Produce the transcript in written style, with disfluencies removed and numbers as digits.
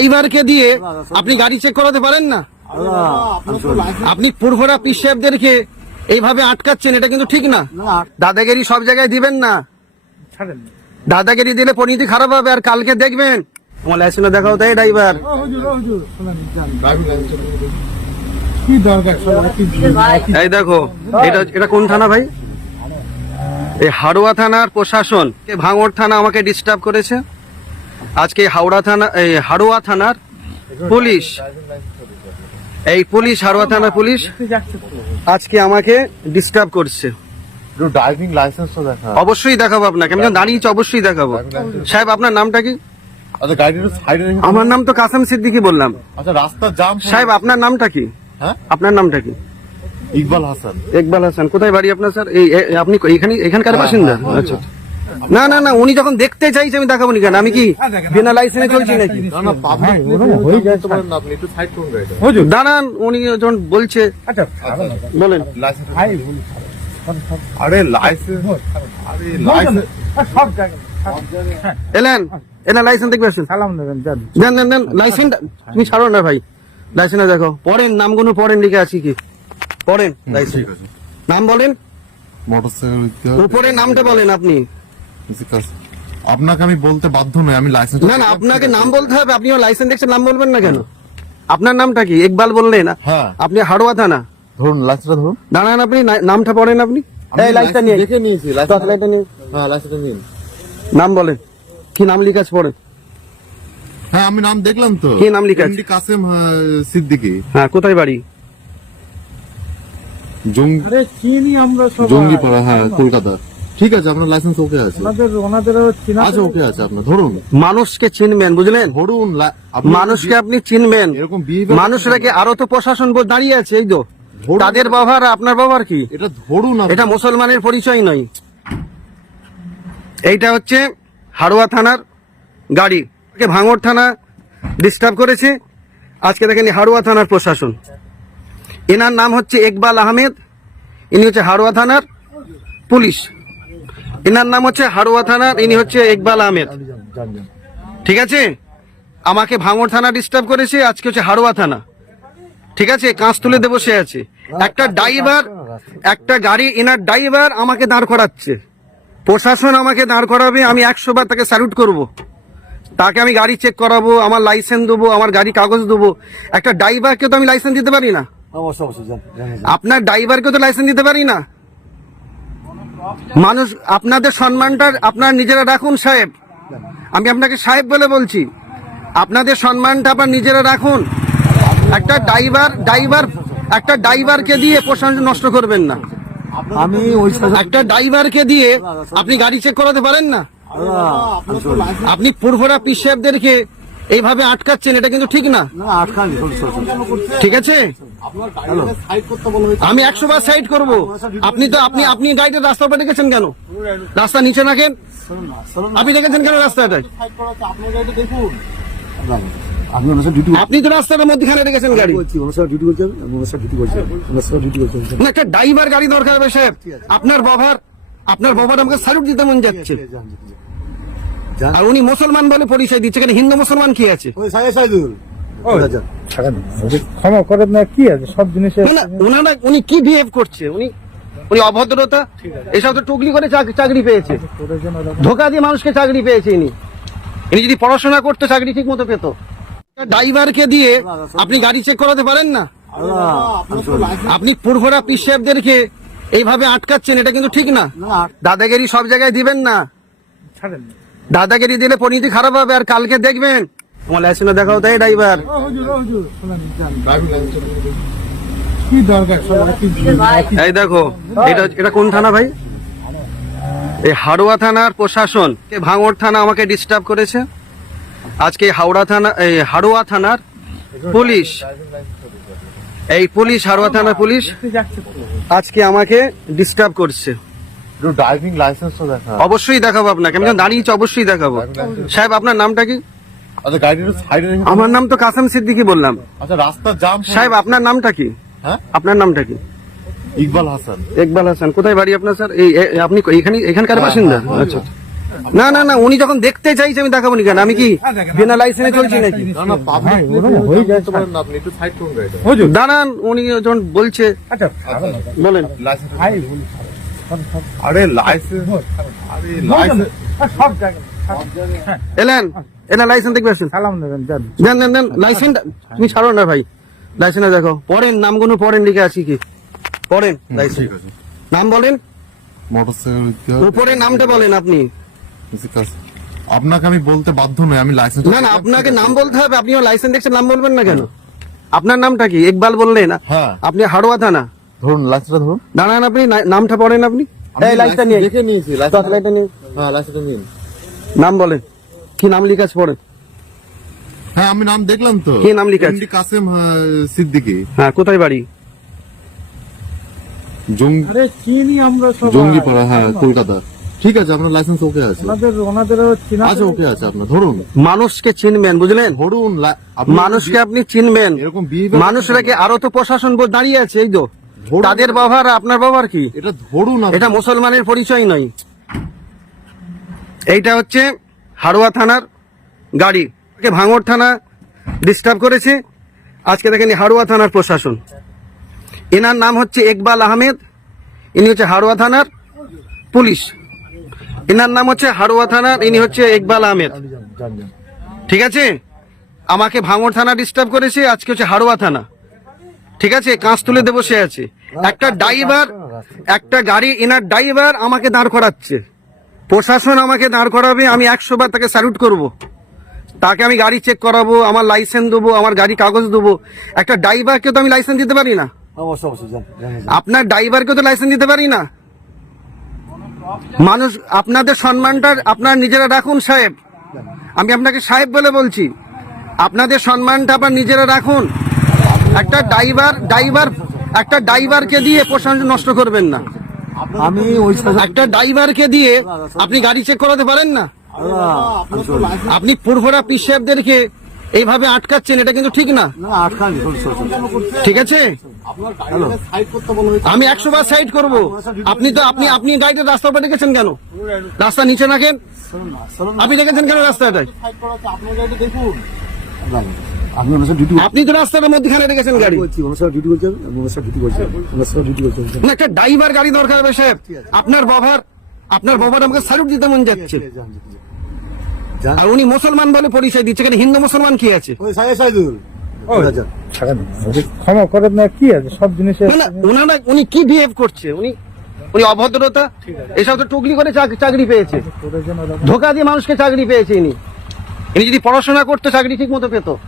ড্রাইভারকে দিয়ে আপনি গাড়ি চেক করাতে পারেন না? আপনি পুরভরা পিসেবদেরকে এইভাবে আটকাচ্ছেন, এটা কিন্তু ঠিক না। দাদাগিরি সব জায়গায় দিবেন না, দাদাগিরি দিলে পরিণতি খারাপ হবে। আর কালকে দেখবেন তোমার লাইসেন্স দেখাও তাই ড্রাইভার। এই দেখো এটা কোন থানা ভাই? এই হাড়োয়া থানার প্রশাসন, ভাঙড় থানা আমাকে ডিস্টার্ব করেছে। আজকে হাওড়া থানা, এই হাড়োয়া থানার পুলিশ, এই পুলিশ হাড়োয়া থানার পুলিশ আজকে আমাকে ডিস্টার্ব করছে। ড্রাইভিং লাইসেন্স তো দেখা। অবশ্যই দেখাবো আপনাকে, আমি দাঁড়িয়েছি, অবশ্যই দেখাবো। সাহেব আপনার নামটা কি? আচ্ছা গাড়িটা সাইডে রেখে। আমার নাম তো কাসেম সিদ্দিকী বললাম। আচ্ছা রাস্তার জাম। সাহেব আপনার নামটা কি? হ্যাঁ আপনার নামটা কি? ইকবাল হাসান। ইকবাল হাসান। কোথায় বাড়ি আপনার স্যার? এই আপনি এখানকার বাসিন্দা? আচ্ছা না না না, উনি যখন দেখতে চাইছে আমি দেখাবো নি কেন? আমি কি বিনা লাইসেন্সে চলছি নাকি? না না পাবলিক হয়ে যায় তো না, আপনি একটু সাইড করুন গাড়িটা। হুজুর দাঁড়ান, উনি যখন বলছে। আচ্ছা বলেন। লাইসেন্স আরে লাইসেন্স, আরে লাইসেন্স সব জায়গায় এলেন এলেন লাইসেন্স দেখবে আসুন। সালাম দেবেন। দেন দেন দেন লাইসেন্স। তুমি ছাড়ো না ভাই, লাইসেন্স দেখো। পড়েন নামগুলো, পড়েন লিখে আছি কি পড়েন লাইসেন্স। নাম বলেন, মোটরসাইকেল উপরে নামটা বলেন আপনি। আপনাকে আমি বলতে বাধ্য নই, আমি লাইসেন্স। না না, আপনাকে নাম বলতে হবে। আপনি লাইসেন্স দেখছেন, নাম বলবেন না কেন? আপনার নামটা কি? ইকবাল বললেন না? হ্যাঁ। আপনি হাড়োয়া থানা। ধরুন লাইসেন্সটা ধরুন। দাঁড়ান, আপনি নামটা পড়েন আপনি। এই লাইসেন্সটা নিয়ে দেখে নিয়েছি লাইসেন্সটা নিয়ে হ্যাঁ লাইসেন্সটা নিন। নাম বলেন, কি নাম লিখে আছে পড়েন। হ্যাঁ আমি নাম দেখলাম তো। কি নাম লিখে আছে? এমডি কাসেম সিদ্দিকী। হ্যাঁ, কোথায় বাড়ি? আরে চিনি আমরা সব। জঙ্গিপাড়া, হ্যাঁ কলকাতা। ঠিক আছে, আপনার লাইসেন্স ওকে আছে। ওনাদেরও চিনা আচ্ছা ওকে আছে আপনার, ধরুন। মানুষকে চিনবেন, বুঝলেন? ধরুন মানুষকে আপনি চিনবেন। এরকম behavior- মানুষরা কি আরো তো প্রশাসন দাঁড়িয়ে আছে, এই তো তাদের ব্যবহার আপনার ব্যবহার কি? এটা ধরুন আপনি। এটা মুসলমানের পরিচয় নয়। এইটা হচ্ছে হাড়োয়া থানার গাড়ি, ভাঙড় থানা ডিস্টার্ব করেছে। আজকে দেখেন হাড়োয়া থানার প্রশাসন, এনার নাম হচ্ছে ইকবাল আহমেদ, ইনি হচ্ছে হাড়োয়া থানার পুলিশ। এনার নাম হচ্ছে হাড়োয়া থানার, ইনি হচ্ছে ইকবাল আহমেদ। ঠিক আছে, আমাকে ভাঙড় থানা ডিস্টার্ব করেছে, আজকে হচ্ছে হাড়োয়া থানা। ঠিক আছে, কাঁচ তুলে দেবো সে আছে। একটা ড্রাইভার, একটা গাড়ি, এনার ড্রাইভার আমাকে দাঁড় করাচ্ছে। প্রশাসন আমাকে দাঁড় করাবে, আমি 100 বার তাকে স্যালুট করব। তাকে আমি গাড়ি চেক করাবো, আমার লাইসেন্স দেবো, আমার গাড়ি কাগজ দেবো। একটা ড্রাইভারকে তো আমি লাইসেন্স দিতে পারি না। আপনার ড্রাইভারকে তো লাইসেন্স দিতে পারি না। মানুষ, আপনাদের সম্মানটা আপনার নিজেরা রাখুন সাহেব। আমি আপনাকে সাহেব বলে বলছি, আপনাদের সম্মানটা আপনার নিজেরা রাখুন। একটা একটা ড্রাইভারকে দিয়ে প্রশাসন নষ্ট করবেন না। আমি ওই একটা ড্রাইভারকে দিয়ে আপনি গাড়ি চেক করাতে পারেন না। আপনি পুরভরা পিসেবদেরকে এইভাবে আটকাচ্ছেন, এটা কিন্তু ঠিক না। ঠিক আছে, আমি 100 বার সাইড করব। আপনি তো আপনি গাড়িটা রাস্তার উপরে রেখেছেন কেন? রাস্তা নিচে রাখেন। আপনি রেখেছেন কেন রাস্তাটায়? আপনি তো রাস্তার মধ্যখানে রেখেছেন গাড়ি। না, একটা ড্রাইভার গাড়ি দরকার হবে সাহেব। আপনার বাবার আমাকে স্যালুট দিতে মন যাচ্ছে। আর উনি মুসলমান বলে পরিচয় দিচ্ছে, কেন হিন্দু মুসলমান কি আছে? ক্ষমা করেন না, কি আছে সব জিনিসে। উনি কি বিহেভ করছে? উনি অভদ্রতা, এসব তো টুকলি করে চাকরি পেয়েছে, ধোকা দিয়ে মানুষকে চাকরি পেয়েছে। ইনি যদি পড়াশোনা করতে চাকরি ঠিক মতো পেত। ড্রাইভারকে দিয়ে আপনি গাড়ি চেক করাতে পারেন না। আপনি পুরভরা পিসেবদেরকে এইভাবে আটকাচ্ছেন, এটা কিন্তু ঠিক না। দাদাগিরি সব জায়গায় দিবেন না, দাদাগিরি দিলে পরিণতি খারাপ হবে। আর কালকে দেখবেন তোমার লাইসেন্স দেখাও তাই ড্রাইভার। কি দরকার? এই দেখো এটা কোন থানা ভাই? এই হাড়োয়া থানার প্রশাসন, ভাঙড় থানা আমাকে ডিস্টার্ব করেছে। আজকে হাওড়া থানা, এই হাড়োয়া থানার পুলিশ, এই পুলিশ হাড়োয়া থানার পুলিশ আজকে আমাকে ডিস্টার্ব করছে। ড্রাইভিং লাইসেন্স তো দেখা। অবশ্যই দেখাবো আপনাকে, আমি দাঁড়িয়েছি, অবশ্যই দেখাবো। সাহেব আপনার নামটা কি? আচ্ছা গাড়িটা সাইডে রেখে। আমার নাম তো কাসেম সিদ্দিকী বললাম। আচ্ছা রাস্তার জাম। সাহেব আপনার নামটা কি? হ্যাঁ আপনার নামটা কি? ইকবাল হাসান। ইকবাল হাসান। কোথায় বাড়ি আপনার স্যার? আপনি এখানকার বাসিন্দা? আচ্ছা না না না, উনি যখন দেখতে চাইছে আমি দেখাবো নি কেন? আমি কি বিনা লাইসেন্সে চলছি নাকি? না না পাবলিক হয়ে যায় পারেন না আপনি একটু সাইড করুন গাড়িটা। হুজুর দাঁড়ান, উনি যখন বলছে আচ্ছা বলেন। লাইসেন্স ভাই বলি আরে লাইসেন্স আরে লাইসেন্স সব জায়গায় এলেন এলেন, লাইসেন্স দেখবে আসুন। সালাম দেবেন যান দেন দেন দেন লাইসেন্স। তুমি ছাড়ো না ভাই, লাইসেন্স দেখো। পড়েন নামগুলো, পড়েন লিখে আছি কি পড়েন লাইসেন্স। ঠিক আছে নাম বলেন, মোটরসাইকেল উপরে নামটা বলেন আপনি। আপনাকে আমি বলতে বাধ্য নই, আমি লাইসেন্স না না, আপনাকে নাম বলতে হবে। আপনি লাইসেন্স দেখছেন, নাম বলবেন না কেন? আপনার নামটা কি? ইকবাল বললেন। হ্যাঁ। আপনি হাড়োয়া থানা। ধরুন লাইসেন্সটা ধরুন। দাঁড়ান, আপনি নামটা পড়েন আপনি। এই লাইসেন্সটা নিয়ে দেখে নিয়েছি লাইসেন্সটা নিয়ে হ্যাঁ লাইসেন্সটা নিন। নাম বলেন, কি নাম লিখে আছে পড়েন। হ্যাঁ আমি নাম দেখলাম তো। কি নাম লিখা আছে? এমডি কাসেম সিদ্দিকী, হ্যাঁ, কোথায় বাড়ি? আরে চিনি আমরা সব জঙ্গিপাড়া, হ্যাঁ কলকাতা। ঠিক আছে আপনার লাইসেন্স ওকে আছে। ওনাদেরও চিনা আচ্ছা ওকে আছে আপনার, ধরুন মানুষকে চিনবেন, বুঝলেন? ধরুন আপনি মানুষকে আপনি চিনবেন। এরকম behavior- মানুষরা কি আরো তো প্রশাসন বোধ দাঁড়িয়ে আছে, এই তো ধরুন। তাদের ব্যবহার আর আপনার ব্যবহার কি? এটা ধরুন আপনি। এটা মুসলমানের পরিচয় নয়। এইটা হচ্ছে হাড়োয়া থানার গাড়ি। ভাঙড় থানা ডিস্টার্ব করেছে। আজকে দেখেন হাড়োয়া থানার প্রশাসন। এনার নাম হচ্ছে ইকবাল আহমেদ, ইনি হচ্ছে হাড়োয়া থানার পুলিশ। এনার নাম হচ্ছে হাড়োয়া থানার, ইনি হচ্ছে ইকবাল আহমেদ। ঠিক আছে, আমাকে ভাঙড় থানা ডিস্টার্ব করেছে, আজকে হচ্ছে হাড়োয়া থানা। ঠিক আছে, কাঁচ তুলে দেবো সে আছে। একটা ড্রাইভার, একটা গাড়ি, এনার ড্রাইভার আমাকে দাঁড় করাচ্ছে। প্রশাসন আমাকে দাঁড় করাবে, আমি 100 বার তাকে স্যালুট করব। তাকে আমি গাড়ি চেক করাবো, আমার লাইসেন্স দেবো, আমার গাড়ি কাগজ দেবো। একটা ড্রাইভারকে তো আমি লাইসেন্স দিতে পারি না। আপনার ড্রাইভারকে তো লাইসেন্স দিতে পারি না। মানুষ, আপনাদের সম্মানটা আপনার নিজেরা রাখুন সাহেব। আমি আপনাকে সাহেব বলে বলছি, আপনাদের সম্মানটা আপনার নিজেরা রাখুন। একটা একটা ড্রাইভারকে দিয়ে প্রশাসন নষ্ট করবেন না। আমি ওই একটা ড্রাইভারকে দিয়ে আপনি গাড়ি চেক করাতে পারেন না। আপনি পুরভরা পীর সাহেবদেরকে এইভাবে আটকাচ্ছেন, এটা কিন্তু ঠিক না। ঠিক আছে, আমি 100 বার সাইড করব। আপনি তো আপনি গাড়িটা রাস্তার উপরে রেখেছেন কেন? রাস্তা নিচে রাখেন। আপনি রেখেছেন কেন রাস্তাটায়? আপনি তো রাস্তার মধ্যখানে রেখেছেন গাড়ি। না, একটা ড্রাইভার গাড়ি দরকার হবে সাহেব। আপনার বাবার আমাকে স্যালুট দিতে মন যাচ্ছে। আর উনি মুসলমান বলে পরিচয় দিচ্ছে, কেন হিন্দু মুসলমান কি আছে? ক্ষমা করেন না, কি আছে সব জিনিসে না, না, উনি কি বিহেভ করছে? উনি অভদ্রতা, এসব তো টুকলি করে চাকরি পেয়েছে, ধোকা দিয়ে মানুষকে চাকরি পেয়েছে। ইনি যদি পড়াশোনা করতো চাকরি ঠিক মতো পেতো।